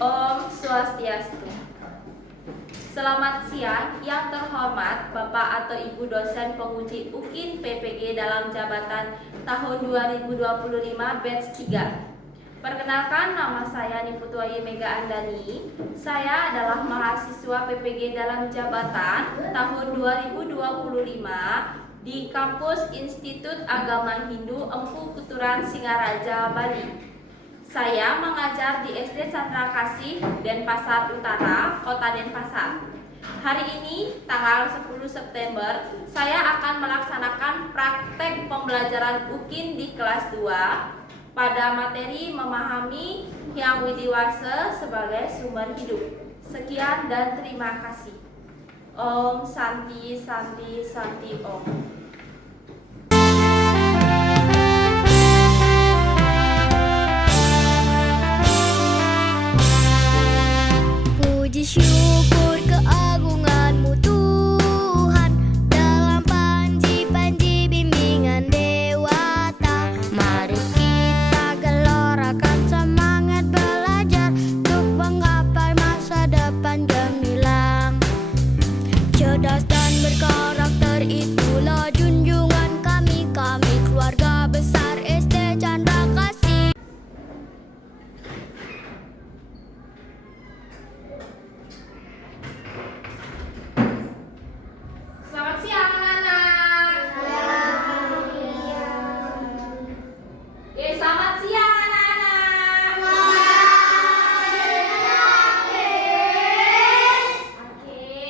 Om Swastiastu. Selamat siang yang terhormat Bapak atau Ibu dosen penguji UKIN PPG dalam jabatan tahun 2025 batch 3. Perkenalkan, nama saya Niputwayu Mega Andani. Saya adalah mahasiswa PPG dalam jabatan tahun 2025 di kampus Institut Agama Hindu Empu Kuturan Singaraja, Bali. Saya mengajar di SD Chandra Kasih, Denpasar Utara, Kota Denpasar. Hari ini, tanggal 10 September, saya akan melaksanakan praktek pembelajaran UKIN di kelas 2 pada materi memahami Hyang Widiwasa sebagai sumber hidup. Sekian dan terima kasih. Om Santi Santi Santi Om. Puji syukur keagungan-Mu Tuhan, dalam panji-panji bimbingan Dewata. Mari kita gelorakan semangat belajar untuk menggapai masa depan gemilang. Cerdas dan berkarakter itulah junjungan kami keluarga besar SD Chandra Kasih. Selamat siang anak-anak. Oke, selamat siang anak-anak. Oke,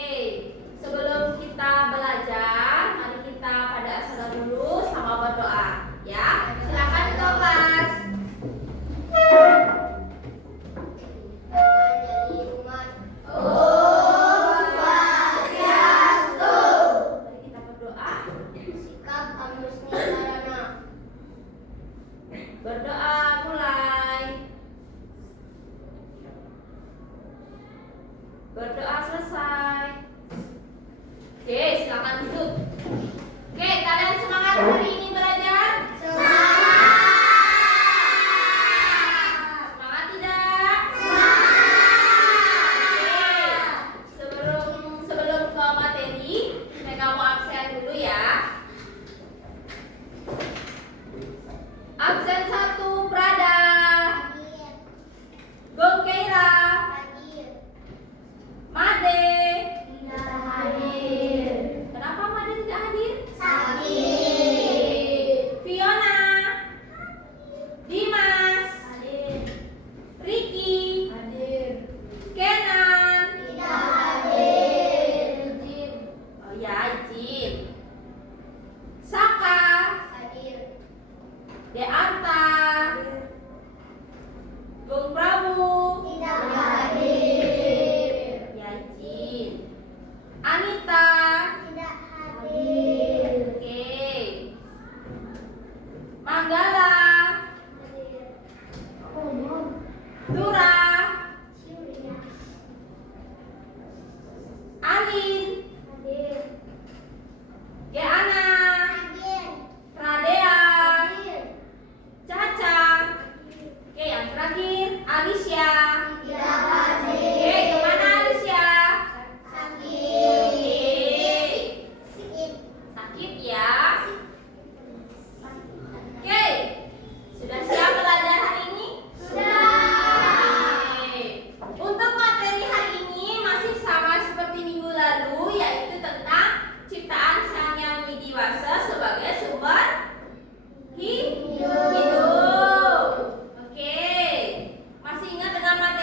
sebelum kita belajar, mari kita pada asal dulu sama berdoa, ya. Silakan ke kelas. Mari kita berdoa. Berdoa mulai. Berdoa selesai. Oke, silakan duduk. Oke, kalian semangat hari ini belajar? Semangat tidak? Oke, sebelum ke materi, kamu absen dulu ya. Absen 1 Prada, Gongkeira, Made. Kenapa Made tidak hadir? Fiona, Dimas, Ricky, Kenan. Oh ya, izin. Saka, Dearta, Bung Prabu. Ya, izin. Anita. Oke. Manggala, Dura, Alin, Geana, Pradea, Caca. Oke, yang terakhir Alicia. Oke, gimana Alicia? Oke. Sakit ya. Oke, sudah siap belajar hari ini? Oke. Untuk materi hari ini masih sama seperti minggu lalu, yaitu tentang ciptaan Sang Hyang Widiwasa sebagai sumber hidup. Oke, masih ingat dengan materi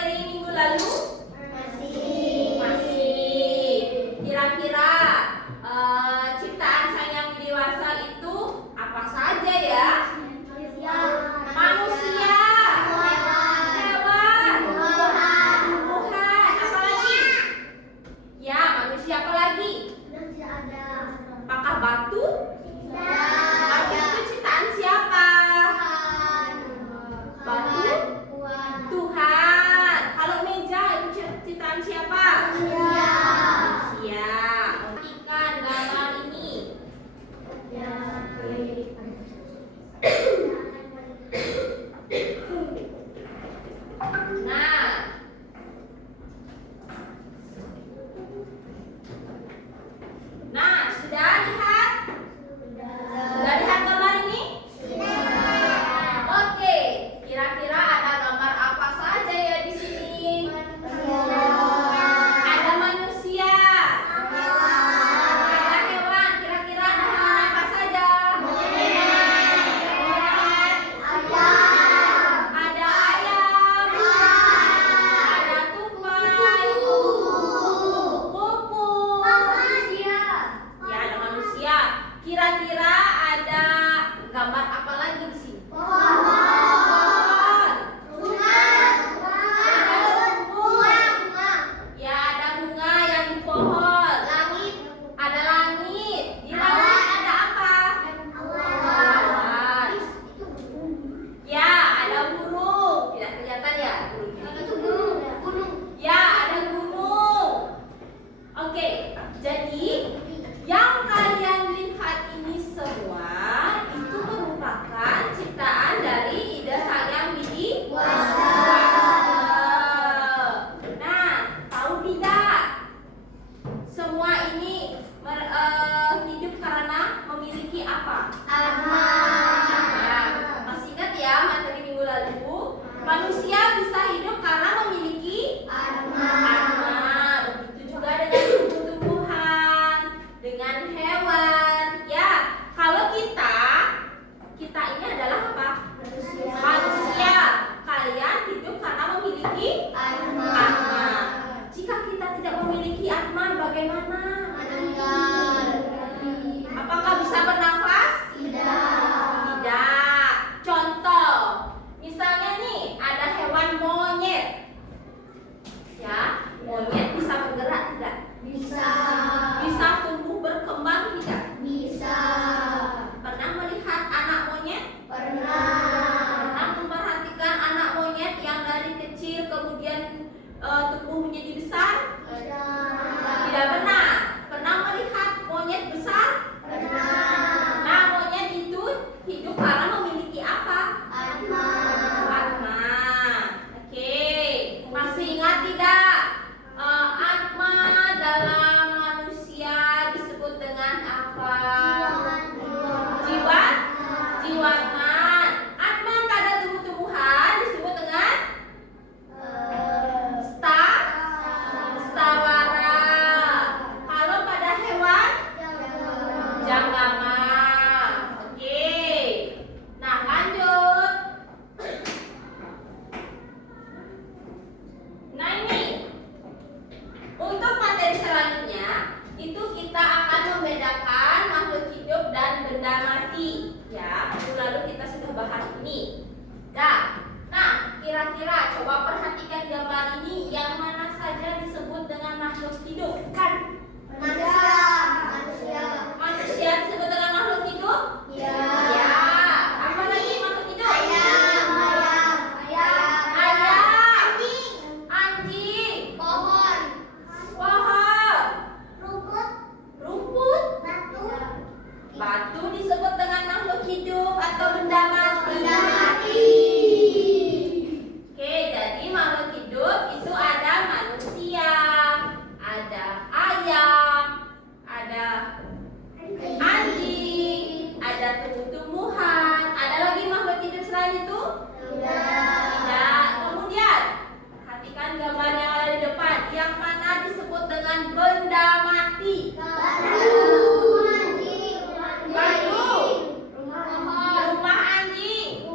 bisa hidup karena memiliki Atma. Begitu juga dengan tumbuh-tumbuhan, dengan hewan. Ya, kalau kita ini adalah apa? Manusia. Kalian hidup karena memiliki Atma. Jika kita tidak memiliki atma, bagaimana? Apakah bisa bernafas? Tidak. Contoh, misalnya nih ada hewan monyet. Ya, monyet bisa bergerak tidak? Bisa tumbuh berkembang tidak? Pernah melihat anak monyet? Pernah memperhatikan anak monyet yang dari kecil kemudian tumbuh menjadi besar? Tidak pernah. Pernah melihat monyet besar? Nah, monyet itu hidup karena memiliki apa? Atma. Oke, masih ingat tidak? Atma dalam manusia disebut dengan apa? Jiwatman. Atman pada tumbuh-tumbuhan disebut dengan stawara. Kalau pada hewan janggama. Oke. Nah, lanjut. Nah, ini untuk materi selanjutnya itu kita akan membedakan makhluk hidup dan benda mati. Ya, lalu kita sudah bahas ini. Nah, kira-kira coba perhatikan gambar ini, yang mana saja disebut dengan makhluk hidup? Kan? Manusia disebut dengan makhluk hidup? Ya. Apa lagi makhluk hidup? Ayam. Anjing. Pohon. Rumput. Batu disebut dengan makhluk hidup atau benda mati? Oke, jadi makhluk hidup itu ada manusia, ada ayam, ada anjing, ada tumbuh-tumbuhan. Ada lagi makhluk hidup selain itu? Tidak. Kemudian perhatikan gambar yang ada di depan. Yang mana disebut dengan benda mati? Batu. Rumah anjing.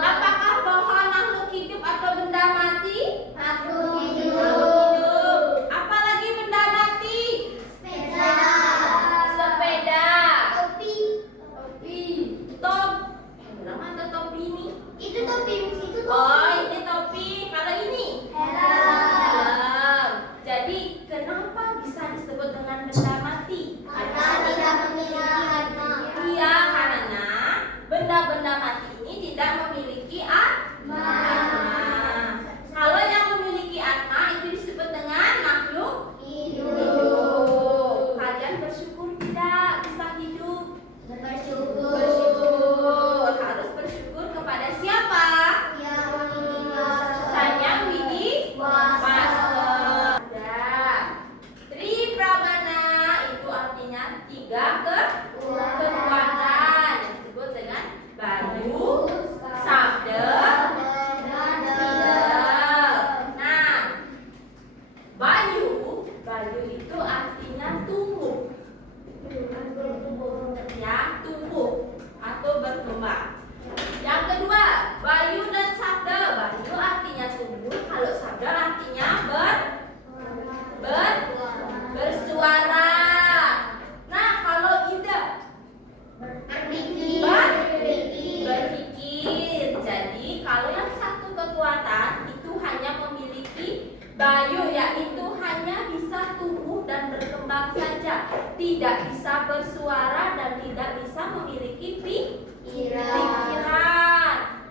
Apakah pohon makhluk hidup atau benda mati? Makhluk hidup. Apa lagi benda mati? Sepeda. Belum ada topi ini. Oh, ini topi. Kalau ini? Helm. Jadi, kenapa bisa disebut dengan benda mati? Iya, karena benda-benda mati ini tidak memiliki atma. Kalau yang memiliki atma itu disebut dengan makhluk hidup. Kalian bersyukur tidak bisa hidup? Bersyukur. Harus bersyukur kepada siapa? Sang Widi Wasa. Tri Pramana itu artinya 3 kekuatan, yang disebut dengan Bayu, Sabda, Nah, Bayu itu artinya tumbuh. Ya, tumbuh atau berkembang. Yang kedua, Bayu dan Sabda. Bayu artinya tumbuh, kalau Sabda artinya bersuara. Nah, kalau Ida berpikir. Jadi kalau yang satu kekuatan itu hanya memiliki Bayu, yaitu hanya bisa tumbuh dan berkembang saja, tidak bisa bersuara dan tidak bisa memiliki pikiran.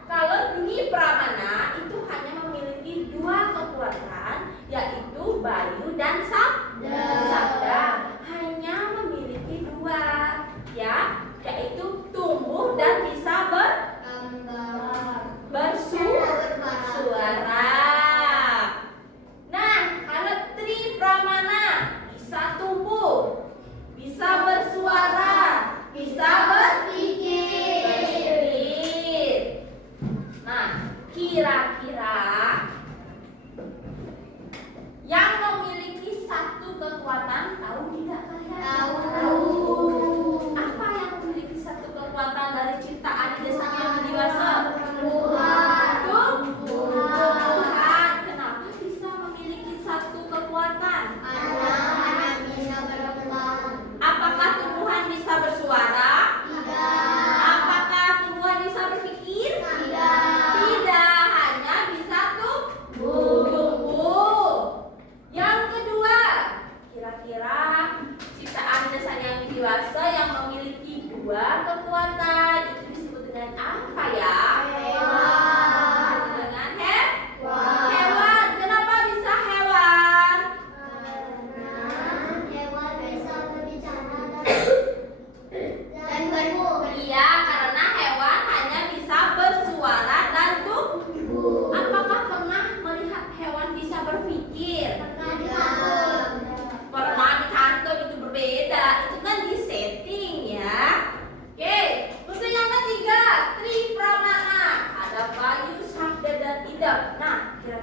Kalau Dwi Pramana itu hanya memiliki 2 kekuatan, yaitu Bayu dan Sabda. Hanya memiliki 2, ya, yaitu tumbuh dan bisa bersuara. Nah, kalau Tri Pramana bisa tumbuh, bisa bersuara, bisa berpikir.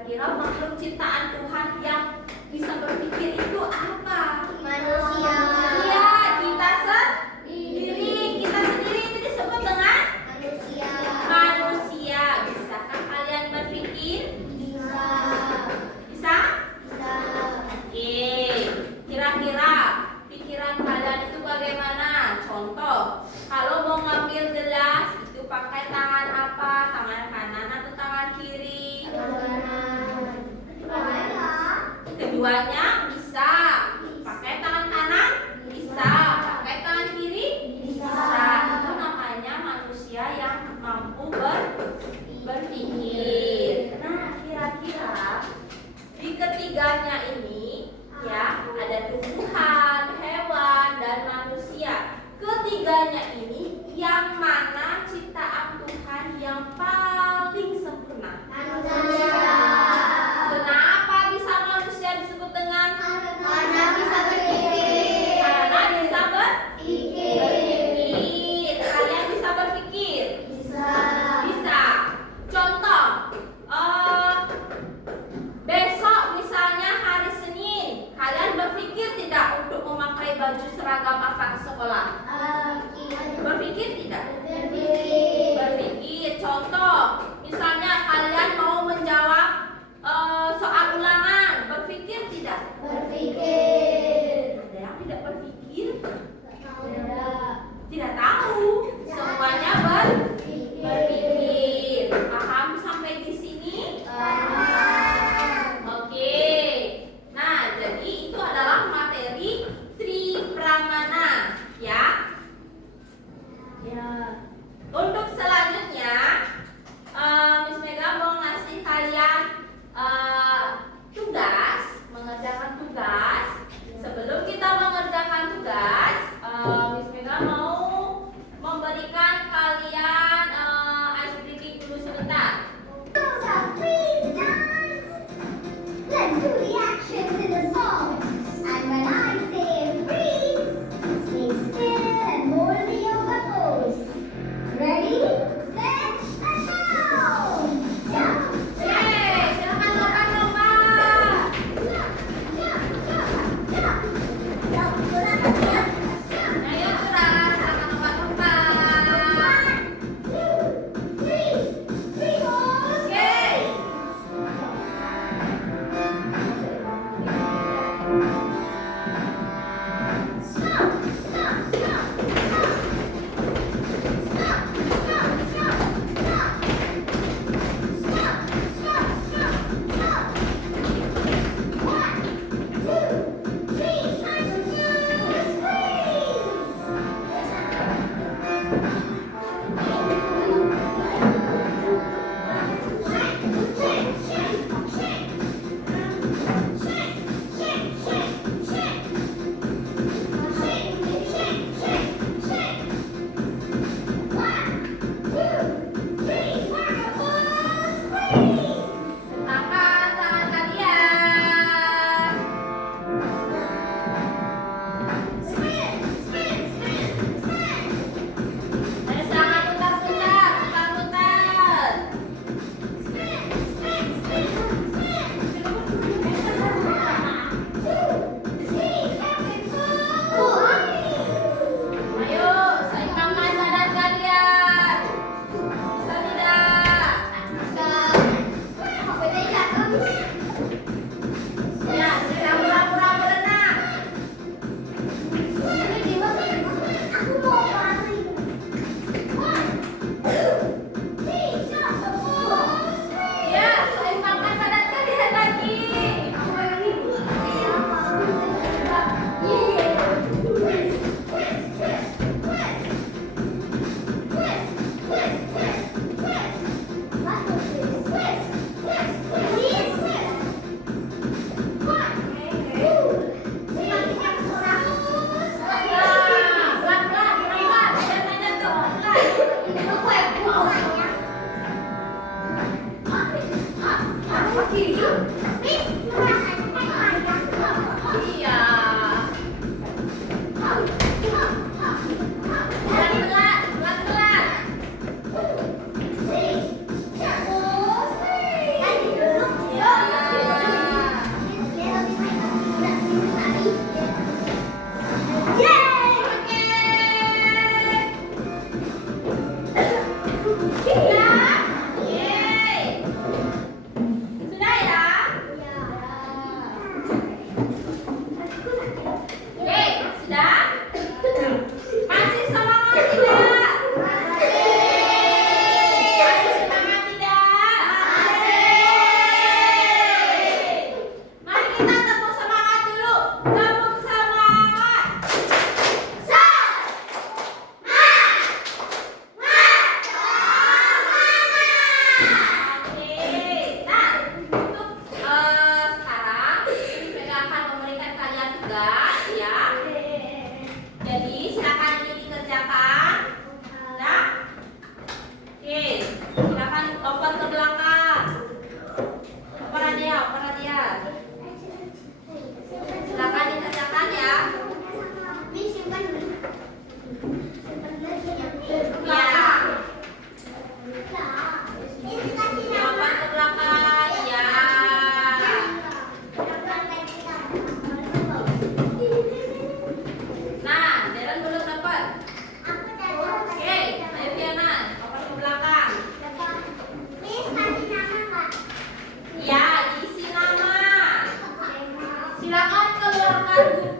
Kira-kira makhluk ciptaan Tuhan yang bisa berpikir itu apa? Manusia. Iya, kita sendiri. Kita sendiri itu disebut dengan Manusia. manusia. Bisakah kalian berpikir? Bisa. Bisa? Bisa. Oke. Kira-kira pikiran kalian itu bagaimana? Contoh, kalau mau ngambil gelas itu pakai tangan apa? Tangan kanan atau tangan kiri? Keduanya bisa. Pakai tangan kanan? Bisa. Pakai tangan kiri? Bisa. Itu namanya manusia yang mampu berpikir. Nah, kira-kira di ketiganya ini ya ada tumbuhan, hewan, dan manusia. Ketiganya ini yang mana ciptaan Tuhan yang paling sempurna? Manusia. Kenapa bisa manusia disebut dengan Karena bisa berpikir. karena bisa Pikir. berpikir. Kalian bisa berpikir? Bisa. Bisa. Contoh, besok misalnya hari Senin, kalian berpikir tidak untuk memakai baju seragam apa ke sekolah? Berpikir tidak? Berpikir. Berpikir. Contoh, misalnya kalian mau menjawab soal ulangan, berpikir tidak? Berpikir. Ada yang tidak berpikir? Tidak. Tidak tahu. Semuanya berpikir. Paham sampai di sini? Oke. Nah, jadi itu adalah materi Tripramana, ya. Ya. Untuk selanjutnya, Miss Mega mau ngasih kalian tugas, mengerjakan tugas. Sebelum kita mengerjakan tugas, Miss Mega mau memberikan kalian ice breaking dulu sebentar. Let's do the actions in the song. And when I say freeze, stay still and hold the yoga pose. Ready, set, and go! Jump, Yeay, silakan lakukan lomba. Ayo gerak, silakan lomba-lomba. Oke. Tangan kalian. Ayo silakan putar-putar, putar-putar. Ayo, seimbangkan badan kalian. Bisa tidak? Ya, sudah pura-pura berenang. Ya, seimbangkan badan kalian lagi. Ya, pelan-pelan, pelan-pelan. Jangan jatuh, pelan. Iya. Pelan-pelan, pelan-pelan. Ayo. Selamat